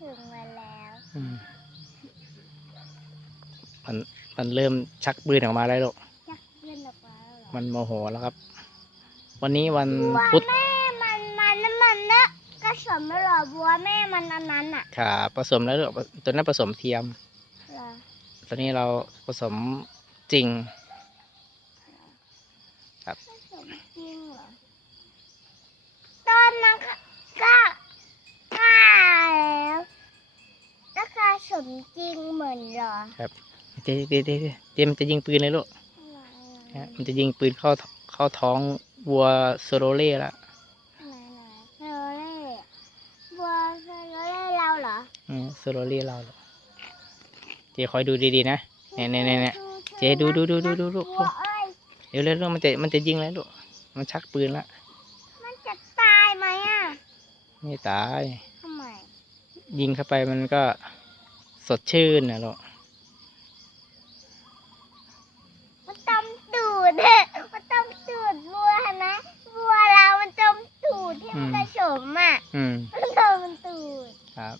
ถึงมาแล้วอืมมันมันเริ่มชักปืนออกมาแล้วลูกจักเพื่อนออกมาแล้วเหรอมันโมโหแล้วครับ วันนี้วันบัวพุธแม่มันมันนั่นมันเนอะกระสมไม่หรอบัวแม่มันอันนั้นอะขาผสมแล้วลูกตัวนั้นผสมเทียม เหรอตอนนี้เราผสมจริงกระสมจริงเหรอตอนนั้นก็ก็ก็แล้วแล้วกระสมจริงเห มือนเหรอเดี๋ยวเดี๋ยวเดี๋ยวเดี๋ยวมันจะยิงปืนเลยลูกอะไรนะฮะมันจะยิงปืนเข้าเข้าท้องวัวโซโรเล่ละไหนไหนเซโรเล่บัวเซโรเล่เราเหรออืมโซโรเล่เราลูกเจ๊คอยดูดีๆนะเนี่ยเนี่ยเนี่ยเนี่ยเจ๊ดูดูดูดูดูดูบัวเอ้ยเดี๋ยวเร็วๆมันจะมันจะยิงแล้วลูกมันชักปืนละมันจะตายไหมอะไม่ตายทำไมยิงเข้าไปมันก็สดชื่นนะลูก มันต้มตูดเด้มันต้มตูดบัวเห็นไหมบัวเรามันต้มตูดที่มันกระสม อะอืมมันต้มตูดครับ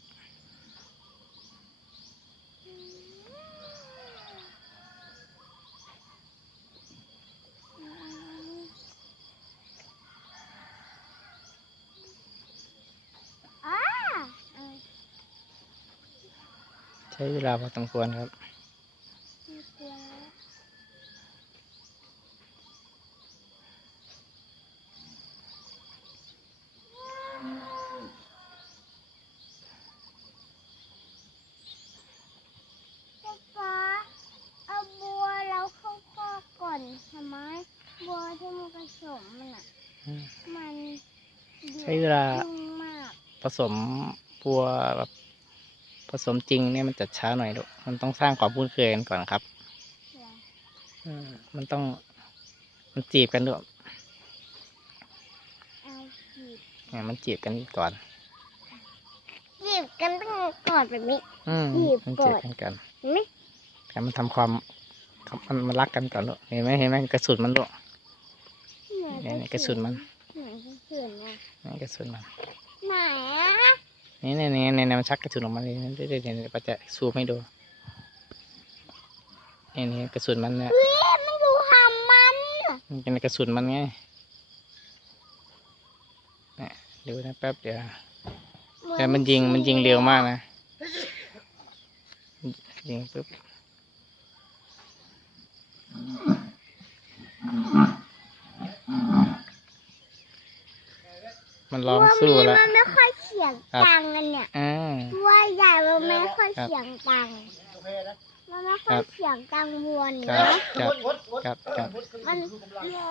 อ่าอ่าใช้เวลาพอสมควรครับ มีเสียงแล้วป๊าป๊าเอาบัวเราเข้าคอกก่อนทำไมบัวที่มันผสมมันอะ อืม มัน ใช้เวลายุ่งมากผสมปัวแบบผสมจริงเนี่ยมันจะช้าหน่อยลูกมันต้องสร้างความคุ้นเคยกันก่อนครับเหรออืมมันต้องมันจีบกันด้วยเอาจีบอ่ามันจีบกันก่อน จีบกันตั้งก่อนแบบนี้อืมจีบมันก่จีอนบกันกันเห็นไหมแต่มันทำความมันมันรักกันก่อนลูกเห็นไหมเห็นไหมกระสุนมันลูกไหนเนี่ยเนี่ยกระสุนมัน ไหนกระสุนอะนี่กระสุนมันไหนอะนี่เนี่ยเนี่ยเนี่ยมันชักกระสุนออกมาเลยเดี๋ยวเดี๋ยวเดี๋ยวเดี๋ยวป้าจะซูมให้ดูนี่นี่กระสุนมันเนี่ยเฮ้ยมันดูหำมันมันเป็นกระสุนมันไงเนี่ยดูนะแป๊บเดียวแต่มันยิงมันยิงเร็วมากนะยิงปุ๊บ มันร้องสู้แล้วมันไม่ค่อยเสียงครับดังกันเนี่ย อ่าวัวใหญ่มันไม่ค่อยครับเสียงดังมันไม่ค่ครัอยบเสียงดังวัวคเนี้รับยครับครับครับมันว่อ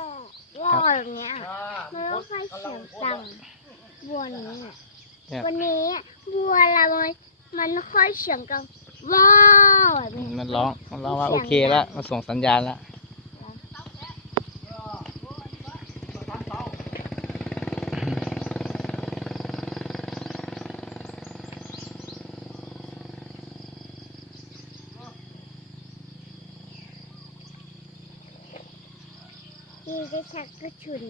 ว่อแบบเนี้ยมันไม่ค่อยเสียงดังวัวนี้อะครับ วันนี้วัวเรามันมันไม่ค่อยเสียงดังว้าวแบบนี้มันร้องมันร้องว่าโอเคแล้วมันส่งสัญญาณแล้ว นี่จะชักกระชุน